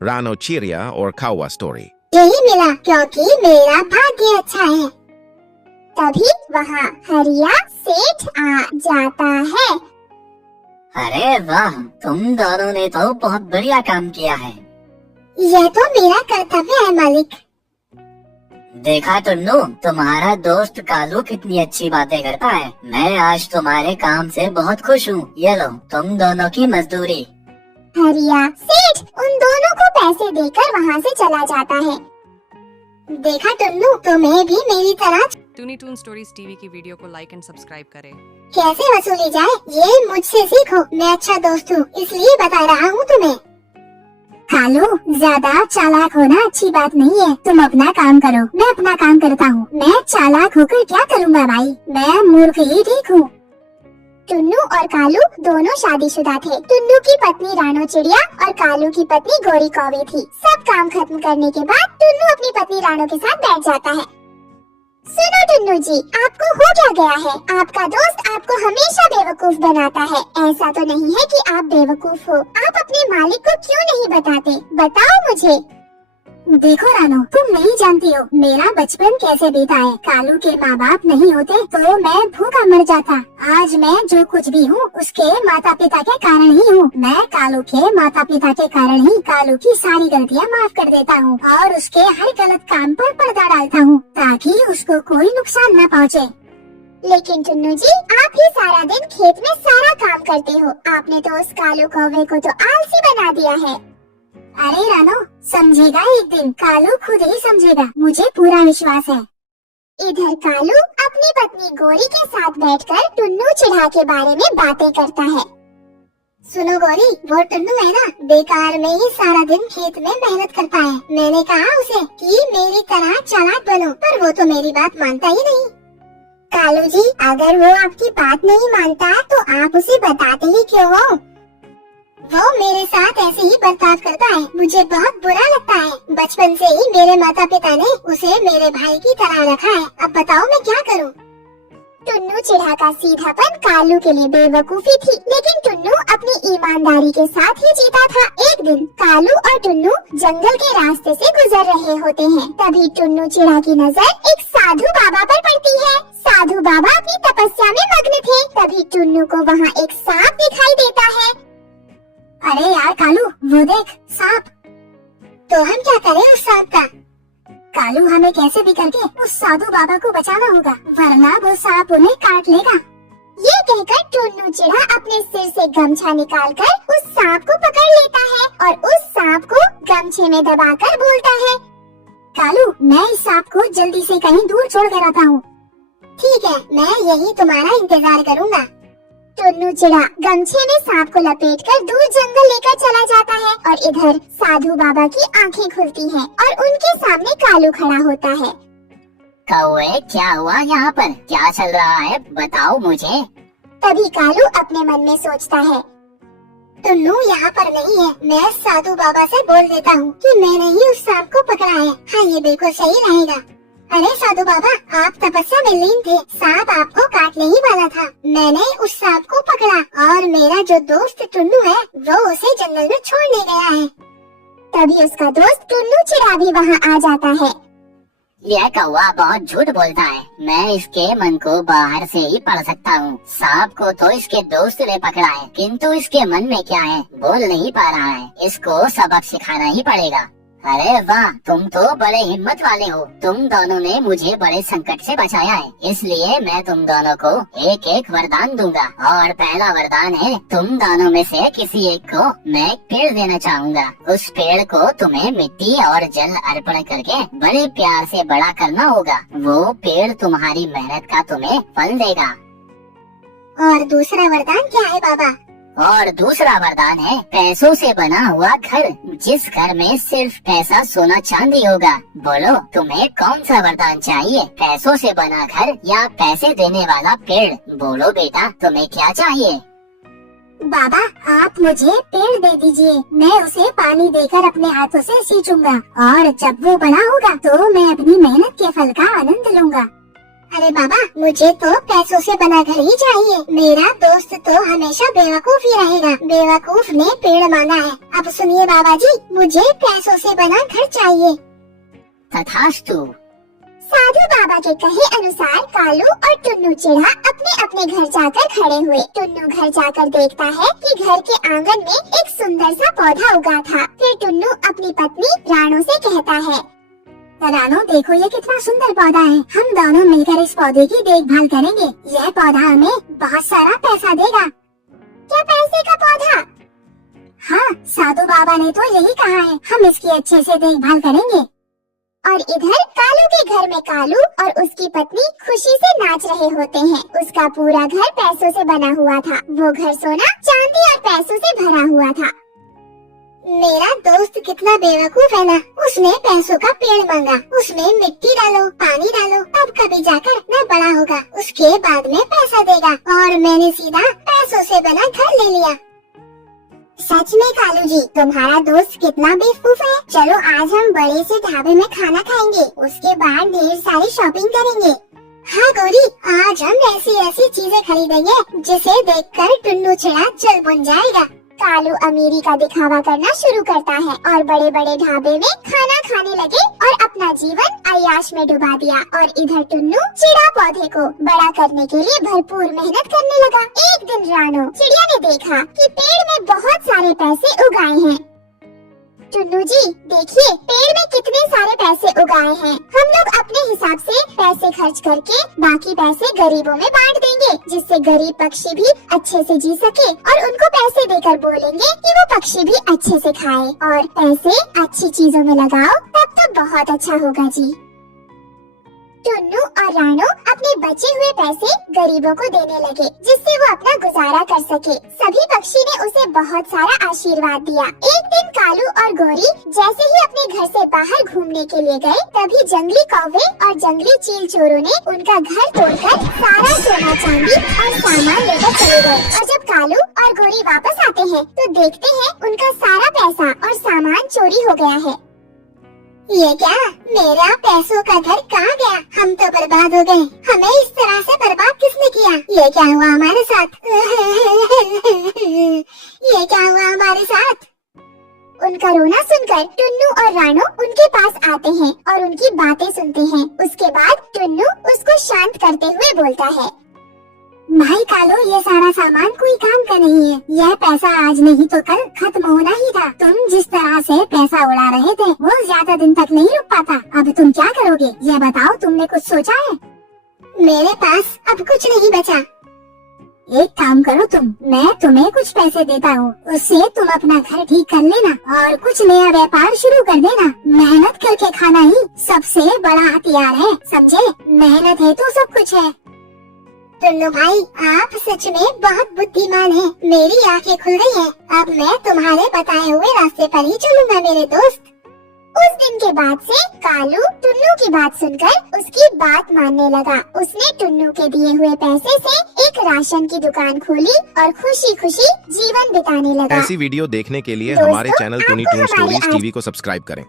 Rano Chiria or Kawa story. यही मिला क्योंकि मेरा भाग्य अच्छा है। तभी वहाँ हरिया सेठ आ जाता है। अरे वाह, तुम दोनों ने तो बहुत बढ़िया काम किया है। यह तो मेरा कर्तव्य है मालिक। देखा टुन्नू, तुम्हारा दोस्त कालू कितनी अच्छी बातें करता है। मैं आज तुम्हारे काम से बहुत खुश हूँ। ये लो तुम दोनों की मजदूरी। हरिया सेठ उन दोनों को पैसे देकर वहाँ से चला जाता है। देखा टुन्नू, तुम्हें भी मेरी तरह टूनी टून स्टोरीज टीवी की वीडियो को लाइक एंड सब्सक्राइब करें। कैसे वसूली जाए ये मुझसे सीखो। मैं अच्छा दोस्त हूँ इसलिए बता रहा हूँ तुम्हें। कालू, ज्यादा चालाक होना अच्छी बात नहीं है। तुम अपना काम करो, मैं अपना काम करता हूँ। मैं चालाक होकर क्या करूँगा भाई, मैं मूर्ख ही ठीक हूँ। टुन्नू और कालू दोनों शादीशुदा थे। टुन्नू की पत्नी रानो चिड़िया और कालू की पत्नी गोरी कौवी थी। सब काम खत्म करने के बाद टुन्नू अपनी पत्नी रानो के साथ बैठ जाता है। सुनो टुन्नू जी, आपको हो क्या गया है? आपका दोस्त आपको हमेशा बेवकूफ बनाता है। ऐसा तो नहीं है कि आप बेवकूफ हो। आप अपने मालिक को क्यों नहीं बताते? बताओ मुझे। देखो रानो, तुम नहीं जानती हो मेरा बचपन कैसे बीता है। कालू के माँ बाप नहीं होते तो मैं भूखा मर जाता। आज मैं जो कुछ भी हूँ उसके माता पिता के कारण ही हूँ। मैं कालू के माता पिता के कारण ही कालू की सारी गलतियाँ माफ कर देता हूँ और उसके हर गलत काम पर पर्दा डालता हूँ ताकि उसको कोई नुकसान न पहुँचे। लेकिन टुन्नू जी, आप ही सारा दिन खेत में सारा काम करते हो। आपने तो उस कालू कौवे को तो आलसी बना दिया है। अरे रानो, समझेगा एक दिन, कालू खुद ही समझेगा, मुझे पूरा विश्वास है। इधर कालू अपनी पत्नी गोरी के साथ बैठकर टुन्नू चिढ़ा के बारे में बातें करता है। सुनो गोरी, वो टुन्नू है ना, बेकार में ही सारा दिन खेत में मेहनत करता है। मैंने कहा उसे कि मेरी तरह चालाक बनो, पर वो तो मेरी बात मानता ही नहीं। कालू जी, अगर वो आपकी बात नहीं मानता तो आप उसे बताते ही क्यों हो? वो मेरे साथ ऐसे ही बर्ताव करता है, मुझे बहुत बुरा लगता है। बचपन से ही मेरे माता पिता ने उसे मेरे भाई की तरह रखा है। अब बताओ मैं क्या करूं? टुन्नू चिढ़ा का सीधापन कालू के लिए बेवकूफी थी, लेकिन टुन्नू अपनी ईमानदारी के साथ ही जीता था। एक दिन कालू और टुन्नू जंगल के रास्ते से गुजर रहे होते हैं। तभी टुन्नू चिढ़ा की नजर एक साधु बाबा पर पड़ती है। साधु बाबा अपनी तपस्या में मग्न थे। तभी टुन्नू को वहाँ एक सांप दिखाई देता है। अरे यार कालू, वो देख सांप। तो हम क्या करें उस सांप का? कालू, हमें कैसे भी करके उस साधु बाबा को बचाना होगा, वरना वो सांप उन्हें काट लेगा। ये कहकर टुन्नू चिढ़ा अपने सिर से गमछा निकालकर उस सांप को पकड़ लेता है और उस सांप को गमछे में दबाकर बोलता है, कालू, मैं इस सांप को जल्दी से कहीं दूर छोड़ कर आता हूँ। ठीक है, मैं यही तुम्हारा इंतजार करूँगा। टुन्नू चिढ़ा गमछे में सांप को लपेटकर दूर जंगल लेकर चला जाता है और इधर साधु बाबा की आंखें खुलती हैं और उनके सामने कालू खड़ा होता है। कौवे, क्या हुआ यहाँ पर? क्या चल रहा है, बताओ मुझे। तभी कालू अपने मन में सोचता है, टुन्नू यहाँ पर नहीं है। मैं साधु बाबा से बोल देता हूँ कि मैंने ही उस सांप को पकड़ा है। हाँ, ये बिल्कुल सही रहेगा। अरे साधु बाबा, आप तपस्या में लीन थे, सांप आपको काटने ही वाला था। मैंने उस सांप को पकड़ा और मेरा जो दोस्त टुन्नू है वो उसे जंगल में छोड़ने गया है। तभी उसका दोस्त टुन्नू चिढ़ा भी वहाँ आ जाता है। यह कौवा बहुत झूठ बोलता है। मैं इसके मन को बाहर से ही पढ़ सकता हूँ। सांप को तो इसके दोस्त ने पकड़ा है, किंतु इसके मन में क्या है बोल नहीं पा रहा है। इसको सबक सिखाना ही पड़ेगा। अरे वाह, तुम तो बड़े हिम्मत वाले हो। तुम दोनों ने मुझे बड़े संकट से बचाया है, इसलिए मैं तुम दोनों को एक एक वरदान दूंगा। और पहला वरदान है, तुम दोनों में से किसी एक को मैं एक पेड़ देना चाहूँगा। उस पेड़ को तुम्हें मिट्टी और जल अर्पण करके बड़े प्यार से बड़ा करना होगा। वो पेड़ तुम्हारी मेहनत का तुम्हें फल देगा। और दूसरा वरदान क्या है बाबा? और दूसरा वरदान है पैसों से बना हुआ घर, जिस घर में सिर्फ पैसा सोना चांदी होगा। बोलो तुम्हें कौन सा वरदान चाहिए, पैसों से बना घर या पैसे देने वाला पेड़? बोलो बेटा, तुम्हें क्या चाहिए? बाबा, आप मुझे पेड़ दे दीजिए। मैं उसे पानी देकर अपने हाथों से सींचूंगा और जब वो बड़ा होगा तो मैं अपनी मेहनत के फल का आनंद लूंगा। अरे बाबा, मुझे तो पैसों से बना घर ही चाहिए। मेरा दोस्त तो हमेशा बेवकूफ ही रहेगा। बेवकूफ ने पेड़ मांगा है। अब सुनिए बाबा जी, मुझे पैसों से बना घर चाहिए। तथास्तु। साधु बाबा के कहे अनुसार कालू और टुन्नू चिढ़ा अपने अपने घर जाकर खड़े हुए। टुन्नू घर जाकर देखता है कि घर के आंगन में एक सुंदर सा पौधा उगा था। फिर टुन्नू अपनी पत्नी राणो से कहता है, राणो देखो ये कितना सुंदर पौधा है। हम दोनों मिलकर इस पौधे की देखभाल करेंगे। यह पौधा हमें बहुत सारा पैसा देगा। क्या पैसे का पौधा? हाँ, साधु बाबा ने तो यही कहा है। हम इसकी अच्छे से देखभाल करेंगे। और इधर कालू के घर में कालू और उसकी पत्नी खुशी से नाच रहे होते हैं। उसका पूरा घर पैसों से बना हुआ था। वो घर सोना, चांदी और पैसों से भरा हुआ था। मेरा दोस्त कितना बेवकूफ है ना। उसने पैसों का पेड़ मांगा, उसमें मिट्टी डालो, पानी डालो, तब कभी जाकर न बड़ा होगा। उसके बाद में पैसा देगा और मैंने सीधा पैसों से बना घर ले लिया। सच में कालू जी, तुम्हारा दोस्त कितना बेवकूफ है। चलो आज हम बड़े से ढाबे में खाना खाएंगे, उसके बाद ढेर सारी शॉपिंग करेंगे। हाँ गौरी, आज हम ऐसी ऐसी चीजें खरीदेंगे जिसे देखकर टुन्नू चिड़ा जल बुन जाएगा। कालू अमीरी का दिखावा करना शुरू करता है और बड़े बड़े ढाबे में खाना खाने लगे और अपना जीवन अय्याश में डुबा दिया। और इधर टुन्नू चिड़ा पौधे को बड़ा करने के लिए भरपूर मेहनत करने लगा। एक दिन राणो चिड़िया ने देखा कि पेड़ में बहुत सारे पैसे उगाए हैं। टुन्नू जी देखिए, पेड़ में कितने सारे पैसे उगाए हैं। हम लोग अपने हिसाब से पैसे खर्च करके बाकी पैसे गरीबों में बांट देंगे, जिससे गरीब पक्षी भी अच्छे से जी सके और उनको पैसे देकर बोलेंगे कि वो पक्षी भी अच्छे से खाए और पैसे अच्छी चीजों में लगाओ, तब तो बहुत अच्छा होगा जी। टुन्नू और राणो अपने बचे हुए पैसे गरीबों को देने लगे, जिससे वो अपना गुजारा कर सके। सभी पक्षी ने उसे बहुत सारा आशीर्वाद दिया। एक दिन कालू और गौरी जैसे ही अपने घर से बाहर घूमने के लिए गए, तभी जंगली कौवे और जंगली चील चोरों ने उनका घर तोड़कर सारा सोना चांदी और सामान लेकर चले गए। और जब कालू और गौरी वापस आते हैं तो देखते हैं उनका सारा पैसा और सामान चोरी हो गया है। ये क्या, मेरा पैसों का घर कहाँ गया? हम तो बर्बाद हो गए। हमें इस तरह से बर्बाद किसने किया? ये क्या हुआ हमारे साथ? ये क्या हुआ हमारे साथ? उनका रोना सुनकर टुन्नू और राणो उनके पास आते हैं और उनकी बातें सुनते हैं। उसके बाद टुन्नू उसको शांत करते हुए बोलता है, भाई कालू, ये सारा सामान कोई काम का नहीं है। यह पैसा आज नहीं तो कल खत्म होना ही था। तुम जिस तरह से पैसा उड़ा रहे थे वो ज्यादा दिन तक नहीं रुक पाता। अब तुम क्या करोगे, यह बताओ, तुमने कुछ सोचा है? मेरे पास अब कुछ नहीं बचा। एक काम करो तुम, मैं तुम्हें कुछ पैसे देता हूँ, उससे तुम अपना घर ठीक कर लेना और कुछ नया व्यापार शुरू कर देना। मेहनत करके खाना ही सबसे बड़ा हथियार है, समझे? मेहनत है तो सब कुछ है। टुन्नू भाई, आप सच में बहुत बुद्धिमान हैं। मेरी आंखें खुल गई हैं। अब मैं तुम्हारे बताए हुए रास्ते पर ही चलूंगा मेरे दोस्त। उस दिन के बाद से कालू टुन्नू की बात सुनकर उसकी बात मानने लगा। उसने टुन्नू के दिए हुए पैसे से एक राशन की दुकान खोली और खुशी खुशी जीवन बिताने लगा। ऐसी वीडियो देखने के लिए दोस्तों, हमारे चैनल टूनी टून आपको हमारी स्टोरीज टीवी को सब्सक्राइब करें।